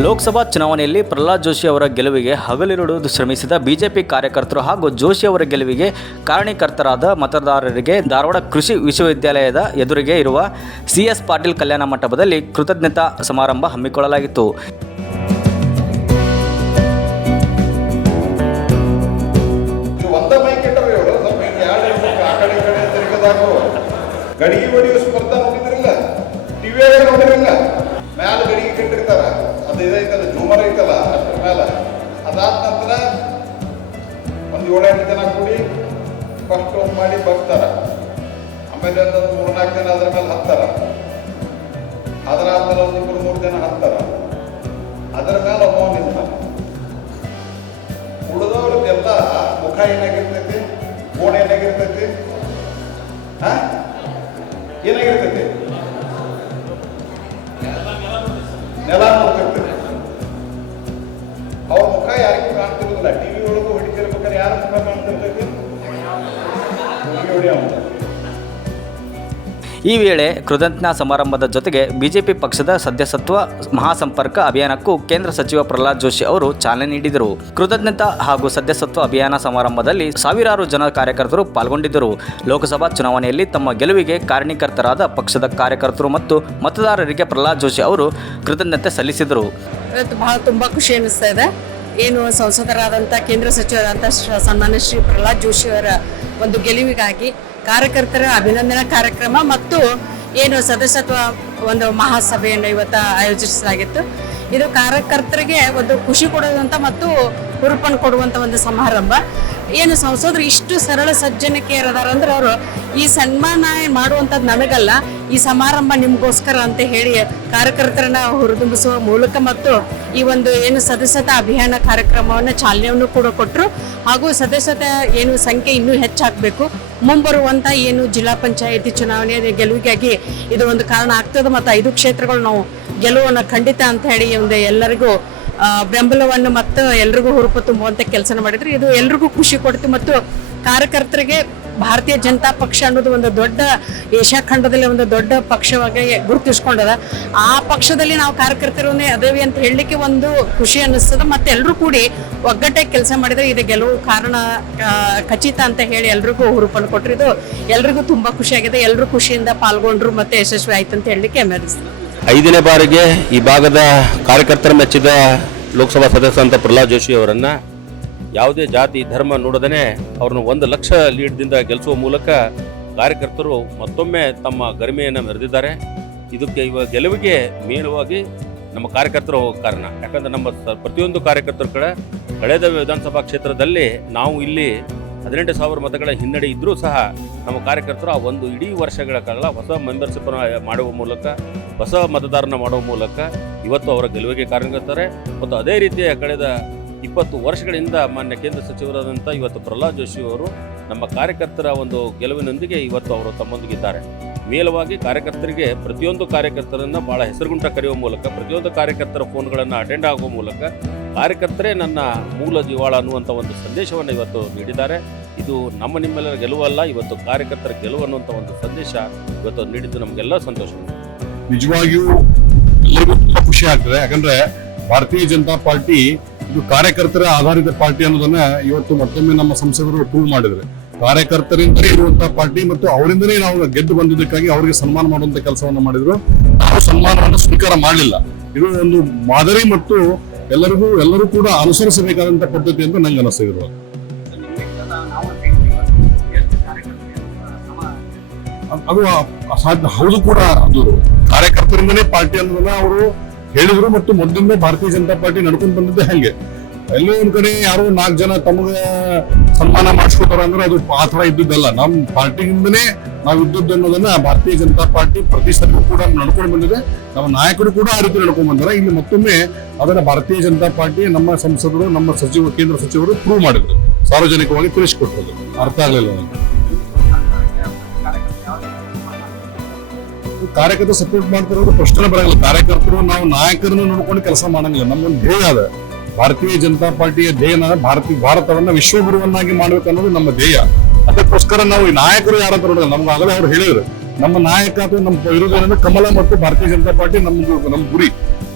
ಲೋಕಸಭಾ ಚುನಾವಣೆಯಲ್ಲಿ ಪ್ರಹ್ಲಾದ್ ಜೋಶಿ ಅವರ ಗೆಲುವಿಗೆ ಹಗಲಿರುಳು ಶ್ರಮಿಸಿದ ಬಿಜೆಪಿ ಕಾರ್ಯಕರ್ತರು ಹಾಗೂ ಜೋಶಿ ಅವರ ಗೆಲುವಿಗೆ ಕಾರಣೀಕರ್ತರಾದ ಮತದಾರರಿಗೆ ಧಾರವಾಡ ಕೃಷಿ ವಿಶ್ವವಿದ್ಯಾಲಯದ ಎದುರಿಗೆ ಇರುವ ಸಿಎಸ್ ಪಾಟೀಲ್ ಕಲ್ಯಾಣ ಮಂಟಪದಲ್ಲಿ ಕೃತಜ್ಞತಾ ಸಮಾರಂಭ ಹಮ್ಮಿಕೊಳ್ಳಲಾಗಿತ್ತು. ಗಡಿಗೆ ಹೊಡೆಯುವ ಸ್ಪರ್ಧಾ ನೋಡಿದ್ರಿಲ್ಲ, ಟಿವಿಯಾಗ ನೋಡಿರಲ್ಲ, ಮ್ಯಾಲ ಗಡಿಗೆ ಕಟ್ಟಿರ್ತಾರ, ಅದು ಇದೈತಲ್ಲ ಜೂಮರ್ ಐತಲ್ಲ ಅದ್ರ ಮ್ಯಾಲ. ಅದಾದ ನಂತರ ಒಂದು 7-8 ಜನ ಕೂಡಿ ಫಸ್ಟ್ ಒಂದು ಮಾಡಿ ಬರ್ತಾರ. ಆಮೇಲೆ ಒಂದು 3-4 ಜನ ಅದ್ರ ಮೇಲೆ ಹತ್ತಾರ. ಅದರ ಆದ್ಮೇಲೆ ಒಂದು 2-3 ಜನ ಹತ್ತಾರ. ಅದರ ಮೇಲೆ ಒಬ್ಬ ನಿಂತಾನ. ಉಳಿದವ್ರದ್ದೆಲ್ಲ ಮುಖ ಏನಾಗಿರ್ತೈತಿ, ಗೋಡೆ ಏನಾಗಿರ್ತೈತಿ, ಏನಾಗಿರ್ತೈತಿ, ನೆಲ ನೋಡ್ತಿರ್ತೈತಿ. ಅವ್ರ ಮುಖ ಯಾರಿಗೂ ಕಾಣ್ತಿರೋದಿಲ್ಲ. ಟಿವಿ ಒಳಗೂ ಹೊಡಿತಿರ್ಬೇಕಾದ್ರೆ ಯಾರ ಮುಖ ಕಾಣ್ತಿರ್ತೈತಿ, ಹೊಡಿಯೋ. ಈ ವೇಳೆ ಕೃತಜ್ಞತಾ ಸಮಾರಂಭದ ಜೊತೆಗೆ ಬಿಜೆಪಿ ಪಕ್ಷದ ಸದಸ್ಯತ್ವ ಮಹಾಸಂಪರ್ಕ ಅಭಿಯಾನಕ್ಕೂ ಕೇಂದ್ರ ಸಚಿವ ಪ್ರಹ್ಲಾದ್ ಜೋಶಿ ಅವರು ಚಾಲನೆ ನೀಡಿದರು. ಕೃತಜ್ಞತಾ ಹಾಗೂ ಸದಸ್ಯತ್ವ ಅಭಿಯಾನ ಸಮಾರಂಭದಲ್ಲಿ ಸಾವಿರಾರು ಜನ ಕಾರ್ಯಕರ್ತರು ಪಾಲ್ಗೊಂಡಿದ್ದರು. ಲೋಕಸಭಾ ಚುನಾವಣೆಯಲ್ಲಿ ತಮ್ಮ ಗೆಲುವಿಗೆ ಕಾರಣೀಕರ್ತರಾದ ಪಕ್ಷದ ಕಾರ್ಯಕರ್ತರು ಮತ್ತು ಮತದಾರರಿಗೆ ಪ್ರಹ್ಲಾದ್ ಜೋಶಿ ಅವರು ಕೃತಜ್ಞತೆ ಸಲ್ಲಿಸಿದರು. ಇವತ್ತು ಬಹಳ ತುಂಬ ಖುಷಿ ಅನ್ನಿಸ್ತಾ ಇದೆ. ಏನು ಸಂಸದರಾದಂಥ ಕೇಂದ್ರ ಸಚಿವರಾದಂಥ ಸನ್ಮಾನ್ಯ ಶ್ರೀ ಪ್ರಹ್ಲಾದ್ ಜೋಶಿ ಅವರ ಒಂದು ಗೆಲುವಿಗಾಗಿ ಕಾರ್ಯಕರ್ತರ ಅಭಿನಂದನಾ ಕಾರ್ಯಕ್ರಮ ಮತ್ತು ಏನು ಸದಸ್ಯತ್ವ ಒಂದು ಮಹಾಸಭೆಯನ್ನು ಇವತ್ತು ಆಯೋಜಿಸಲಾಗಿತ್ತು. ಇದು ಕಾರ್ಯಕರ್ತರಿಗೆ ಒಂದು ಖುಷಿ ಕೊಡುವಂಥ ಮತ್ತು ಹುರುಪನ್ನು ಕೊಡುವಂಥ ಒಂದು ಸಮಾರಂಭ. ಏನು ಸಂಸದರು ಇಷ್ಟು ಸರಳ ಸಜ್ಜನಿಕೆ ಇರೋದಾರ ಅಂದ್ರೆ ಅವರು ಈ ಸನ್ಮಾನ ಮಾಡುವಂಥದ್ದು ನನಗಲ್ಲ, ಈ ಸಮಾರಂಭ ನಿಮಗೋಸ್ಕರ ಅಂತ ಹೇಳಿ ಕಾರ್ಯಕರ್ತರನ್ನ ಹುರಿದುಂಬಿಸುವ ಮೂಲಕ ಮತ್ತು ಈ ಒಂದು ಏನು ಸದಸ್ಯತಾ ಅಭಿಯಾನ ಕಾರ್ಯಕ್ರಮವನ್ನು ಚಾಲನೆಯನ್ನು ಕೂಡ ಕೊಟ್ಟರು. ಹಾಗೂ ಸದಸ್ಯತೆ ಏನು ಸಂಖ್ಯೆ ಇನ್ನೂ ಹೆಚ್ಚಾಗಬೇಕು. ಮುಂಬರುವಂಥ ಏನು ಜಿಲ್ಲಾ ಪಂಚಾಯತಿ ಚುನಾವಣೆಯ ಗೆಲುವಿಗಾಗಿ ಇದು ಒಂದು ಕಾರಣ ಆಗ್ತದೆ. ಮತ್ತು 5 ಕ್ಷೇತ್ರಗಳು ನಾವು ಗೆಲುವನ್ನು ಖಂಡಿತ ಅಂತ ಹೇಳಿ ಒಂದು ಎಲ್ಲರಿಗೂ ಬೆಂಬಲವನ್ನು ಮತ್ತು ಎಲ್ರಿಗೂ ಹುರುಪು ತುಂಬುವಂಥ ಕೆಲಸ ಮಾಡಿದ್ರು. ಇದು ಎಲ್ರಿಗೂ ಖುಷಿ ಕೊಡ್ತು ಮತ್ತು ಕಾರ್ಯಕರ್ತರಿಗೆ ಭಾರತೀಯ ಜನತಾ ಪಕ್ಷ ಅನ್ನೋದು ಒಂದು ದೊಡ್ಡ ಏಷ್ಯಾ ಖಂಡದಲ್ಲಿ ಒಂದು ದೊಡ್ಡ ಪಕ್ಷವಾಗಿ ಗುರುತಿಸ್ಕೊಂಡದ. ಆ ಪಕ್ಷದಲ್ಲಿ ನಾವು ಕಾರ್ಯಕರ್ತರು ಅದೇವಿ ಅಂತ ಹೇಳಲಿಕ್ಕೆ ಒಂದು ಖುಷಿ ಅನ್ನಿಸ್ತದೆ. ಮತ್ತು ಎಲ್ಲರೂ ಕೂಡಿ ಒಗ್ಗಟ್ಟಾಗಿ ಕೆಲಸ ಮಾಡಿದ್ರೆ ಇದು ಗೆಲುವು ಕಾರಣ ಖಚಿತ ಅಂತ ಹೇಳಿ ಎಲ್ರಿಗೂ ಹುರುಪನ್ನು ಕೊಟ್ಟರು. ಇದು ಎಲ್ರಿಗೂ ತುಂಬ ಖುಷಿಯಾಗಿದೆ. ಎಲ್ಲರೂ ಖುಷಿಯಿಂದ ಪಾಲ್ಗೊಂಡ್ರು ಮತ್ತು ಯಶಸ್ವಿ ಆಯ್ತು ಅಂತ ಹೇಳಲಿಕ್ಕೆ ಹೆಮ್ಮೆರಿಸ್ತದೆ. 5ನೇ ಬಾರಿಗೆ ಈ ಭಾಗದ ಕಾರ್ಯಕರ್ತರ ಮೆಚ್ಚಿದ ಲೋಕಸಭಾ ಸದಸ್ಯ ಅಂತ ಪ್ರಹ್ಲಾದ್ ಜೋಶಿ ಅವರನ್ನ ಯಾವುದೇ ಜಾತಿ ಧರ್ಮ ನೋಡದೇ ಅವ್ರನ್ನ 1 ಲಕ್ಷ ಲೀಡ್ದಿಂದ ಗೆಲ್ಲಿಸುವ ಮೂಲಕ ಕಾರ್ಯಕರ್ತರು ಮತ್ತೊಮ್ಮೆ ತಮ್ಮ ಗರಿಮೆಯನ್ನು ಮೆರೆದಿದ್ದಾರೆ. ಇದಕ್ಕೆ ಗೆಲುವಿಗೆ ಮೇಲುವಾಗಿ ನಮ್ಮ ಕಾರ್ಯಕರ್ತರು ಕಾರಣ. ಯಾಕಂದ್ರೆ ನಮ್ಮ ಪ್ರತಿಯೊಂದು ಕಾರ್ಯಕರ್ತರ ಕಳೆದ ವಿಧಾನಸಭಾ ಕ್ಷೇತ್ರದಲ್ಲಿ ನಾವು ಇಲ್ಲಿ 18,000 ಮತಗಳ ಹಿನ್ನಡೆ ಇದ್ದರೂ ಸಹ ನಮ್ಮ ಕಾರ್ಯಕರ್ತರು ಆ ಒಂದು ಇಡೀ ವರ್ಷಗಳ ಕಾಲ ಹೊಸ ಮೆಂಬರ್ಶಿಪ್ ಮಾಡುವ ಮೂಲಕ, ಹೊಸ ಮತದಾರನ ಮಾಡುವ ಮೂಲಕ ಇವತ್ತು ಅವರ ಗೆಲುವಿಗೆ ಕಾರಣಕರ್ತಾರೆ. ಮತ್ತು ಅದೇ ರೀತಿಯ ಕಳೆದ 20 ವರ್ಷಗಳಿಂದ ಮಾನ್ಯ ಕೇಂದ್ರ ಸಚಿವರಾದಂಥ ಇವತ್ತು ಪ್ರಹ್ಲಾದ್ ಜೋಶಿ ಅವರು ನಮ್ಮ ಕಾರ್ಯಕರ್ತರ ಒಂದು ಗೆಲುವಿನೊಂದಿಗೆ ಇವತ್ತು ಅವರು ತಮ್ಮೊಂದಿಗಿದ್ದಾರೆ. ಮೇಲವಾಗಿ ಕಾರ್ಯಕರ್ತರಿಗೆ ಪ್ರತಿಯೊಂದು ಕಾರ್ಯಕರ್ತರನ್ನು ಭಾಳ ಹೆಸರುಗುಂಟ ಕರೆಯುವ ಮೂಲಕ, ಪ್ರತಿಯೊಂದು ಕಾರ್ಯಕರ್ತರ ಫೋನ್ಗಳನ್ನು ಅಟೆಂಡ್ ಆಗುವ ಮೂಲಕ ಕಾರ್ಯಕರ್ತರೇ ನನ್ನ ಮೂಲ ಜೀವಾಳ ಅನ್ನುವಂಥ ಒಂದು ಸಂದೇಶವನ್ನು ಇವತ್ತು ನೀಡಿದ್ದಾರೆ. ಇದು ನಿಮ್ಮೆಲ್ಲರ ಗೆಲುವಲ್ಲ, ಇವತ್ತು ಕಾರ್ಯಕರ್ತರ ಗೆಲುವು ಅನ್ನುವಂಥ ಒಂದು ಸಂದೇಶ ಇವತ್ತು ನೀಡಿದ್ದು ನಮಗೆಲ್ಲ ಸಂತೋಷ. ನಿಜವಾಗಿಯೂ ಎಲ್ಲರಿಗೂ ತುಂಬ ಖುಷಿ ಆಗ್ತದೆ. ಯಾಕಂದ್ರೆ ಭಾರತೀಯ ಜನತಾ ಪಾರ್ಟಿ ಇದು ಕಾರ್ಯಕರ್ತರ ಆಧಾರಿತ ಪಾರ್ಟಿ ಅನ್ನೋದನ್ನ ಇವತ್ತು ಮತ್ತೊಮ್ಮೆ ನಮ್ಮ ಸಂಸದರು ಪ್ರೂವ್ ಮಾಡಿದ್ರೆ. ಕಾರ್ಯಕರ್ತರಿಂದಲೇ ಇರುವಂತಹ ಪಾರ್ಟಿ ಮತ್ತು ಅವರಿಂದಲೇ ನಾವು ಗೆದ್ದು ಬಂದಿದ್ದಕ್ಕಾಗಿ ಅವರಿಗೆ ಸನ್ಮಾನ ಮಾಡುವಂತ ಕೆಲಸವನ್ನ ಮಾಡಿದ್ರು. ನಾವು ಸನ್ಮಾನವನ್ನು ಸ್ವೀಕಾರ ಮಾಡಲಿಲ್ಲ. ಇದು ಒಂದು ಮಾದರಿ ಮತ್ತು ಎಲ್ಲರೂ ಕೂಡ ಅನುಸರಿಸಬೇಕಾದಂತ ಪದ್ಧತಿ ಅಂತ ನಂಗೆ ಅನಿಸ್ತಿದ್ರು. ಅದು ಅಸಾಧ್ಯ ಹೌದು ಕೂಡ. ಅದು ಕಾರ್ಯಕರ್ತರಿಂದಲೇ ಪಾರ್ಟಿ ಅನ್ನೋದನ್ನ ಅವರು ಹೇಳಿದ್ರು ಮತ್ತು ಮೊದಲಿಂದ ಭಾರತೀಯ ಜನತಾ ಪಾರ್ಟಿ ನಡ್ಕೊಂಡು ಬಂದಿದ್ದೆ ಹಂಗೆ. ಎಲ್ಲೋ ಒಂದ್ ಕಡೆ ಯಾರೋ 4 ಜನ ತಮಗೆ ಸನ್ಮಾನ ಮಾಡಿಸ್ಕೊತಾರ ಅಂದ್ರೆ ಅದು ಆ ಥರ ಇದ್ದಿದ್ದಲ್ಲ. ನಮ್ಮ ಪಾರ್ಟಿಯಿಂದನೇ ನಾವು ಇದ್ದದ್ದು ಅನ್ನೋದನ್ನ ಭಾರತೀಯ ಜನತಾ ಪಾರ್ಟಿ ಪ್ರತಿ ಸರಿಗೂ ಕೂಡ ನಡ್ಕೊಂಡು ಬಂದಿದೆ. ನಮ್ಮ ನಾಯಕರು ಕೂಡ ಆ ರೀತಿ ನಡ್ಕೊಂಡ್ ಬಂದಾರೆ. ಇಲ್ಲಿ ಮತ್ತೊಮ್ಮೆ ಅದನ್ನ ಭಾರತೀಯ ಜನತಾ ಪಾರ್ಟಿ ನಮ್ಮ ಸಂಸದರು, ನಮ್ಮ ಕೇಂದ್ರ ಸಚಿವರು ಪ್ರೂವ್ ಮಾಡಿದ್ರು, ಸಾರ್ವಜನಿಕವಾಗಿ ತಿಳಿಸಿಕೊಟ್ಟರು. ಅರ್ಥ ಆಗ್ಲಿಲ್ಲ ನನಗೆ. ಕಾರ್ಯಕರ್ತರು ಸಪೋರ್ಟ್ ಮಾಡ್ತಿರೋದು ಪ್ರಶ್ನೆ ಬರಂಗಿಲ್ಲ. ಕಾರ್ಯಕರ್ತರು ನಾವು ನಾಯಕರನ್ನು ನೋಡ್ಕೊಂಡು ಕೆಲಸ ಮಾಡಂಗಿಲ್ಲ. ನಮ್ಮೊಂದು ಧ್ಯೇಯ ಅದ. ಭಾರತೀಯ ಜನತಾ ಪಾರ್ಟಿಯ ಧ್ಯೇಯನ ಭಾರತವನ್ನ ವಿಶ್ವಗುರುವನ್ನಾಗಿ ಮಾಡ್ಬೇಕು ಅನ್ನೋದು ನಮ್ಮ ಧ್ಯೇಯ. ಅದಕ್ಕೋಸ್ಕರ ನಾವು ಈ ನಾಯಕರು ಯಾರಂತ ನೋಡಿದ್ರೆ ನಮ್ಗೆ ಆಗಲೇ ಅವ್ರು ಹೇಳಿದ್ರು ನಮ್ಮ ನಾಯಕ ಅಥವಾ ನಮ್ಮ ವಿರೋಧ ಏನಂದ್ರೆ ಕಮಲ ಮತ್ತು ಭಾರತೀಯ ಜನತಾ ಪಾರ್ಟಿ ನಮ್ಮ ಗುರಿ.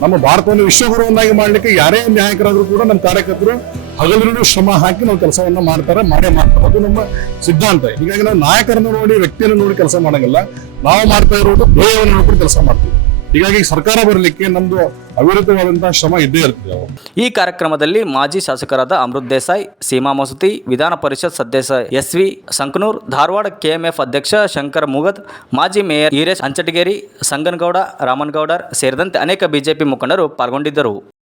ನಮ್ಮ ಭಾರತವನ್ನು ವಿಶ್ವಗುರುವನ್ನಾಗಿ ಮಾಡ್ಲಿಕ್ಕೆ ಯಾರೇ ನಾಯಕರಾದ್ರೂ ಕೂಡ ನಮ್ಮ ಕಾರ್ಯಕರ್ತರು ಹಗಲಿರುಳು ಶ್ರಮ ಹಾಕಿ ನಾವು ಕೆಲಸವನ್ನ ಮಾಡೇ ಮಾಡ್ತಾರೆ. ಅದು ನಮ್ಮ ಸಿದ್ಧಾಂತ. ಹೀಗಾಗಿ ನಾವು ನಾಯಕರನ್ನು ನೋಡಿ ವ್ಯಕ್ತಿಯನ್ನು ನೋಡಿ ಕೆಲಸ ಮಾಡಂಗಿಲ್ಲ. ನಾವು ಮಾಡ್ತಾ ಇರೋದು ಧ್ಯೇಯವನ್ನು ನೋಡ್ಕೊಂಡು ಕೆಲಸ ಮಾಡ್ತೀವಿ. ಹೀಗಾಗಿ ಸರ್ಕಾರ ಬರಲಿಕ್ಕೆ ನಮ್ದು ಅವಿರತವಾದಂತಹ ಶ್ರಮ ಇದ್ದೇ ಇರ್ತದೆ. ಈ ಕಾರ್ಯಕ್ರಮದಲ್ಲಿ ಮಾಜಿ ಶಾಸಕರಾದ ಅಮೃತ್ ದೇಸಾಯಿ, ಸೀಮಾ ಮಸೂತಿ, ವಿಧಾನ ಪರಿಷತ್ ಸದಸ್ಯ SV ಸಂಕನೂರ್, ಧಾರವಾಡ KMF ಅಧ್ಯಕ್ಷ ಶಂಕರ್ ಮುಗದ್, ಮಾಜಿ ಮೇಯರ್ ಈರೇಶ್ ಅಂಚಟಗೇರಿ, ಸಂಗನಗೌಡ, ರಾಮನಗೌಡರ್ ಸೇರಿದಂತೆ ಅನೇಕ ಬಿಜೆಪಿ ಮುಖಂಡರು ಪಾಲ್ಗೊಂಡಿದ್ದರು.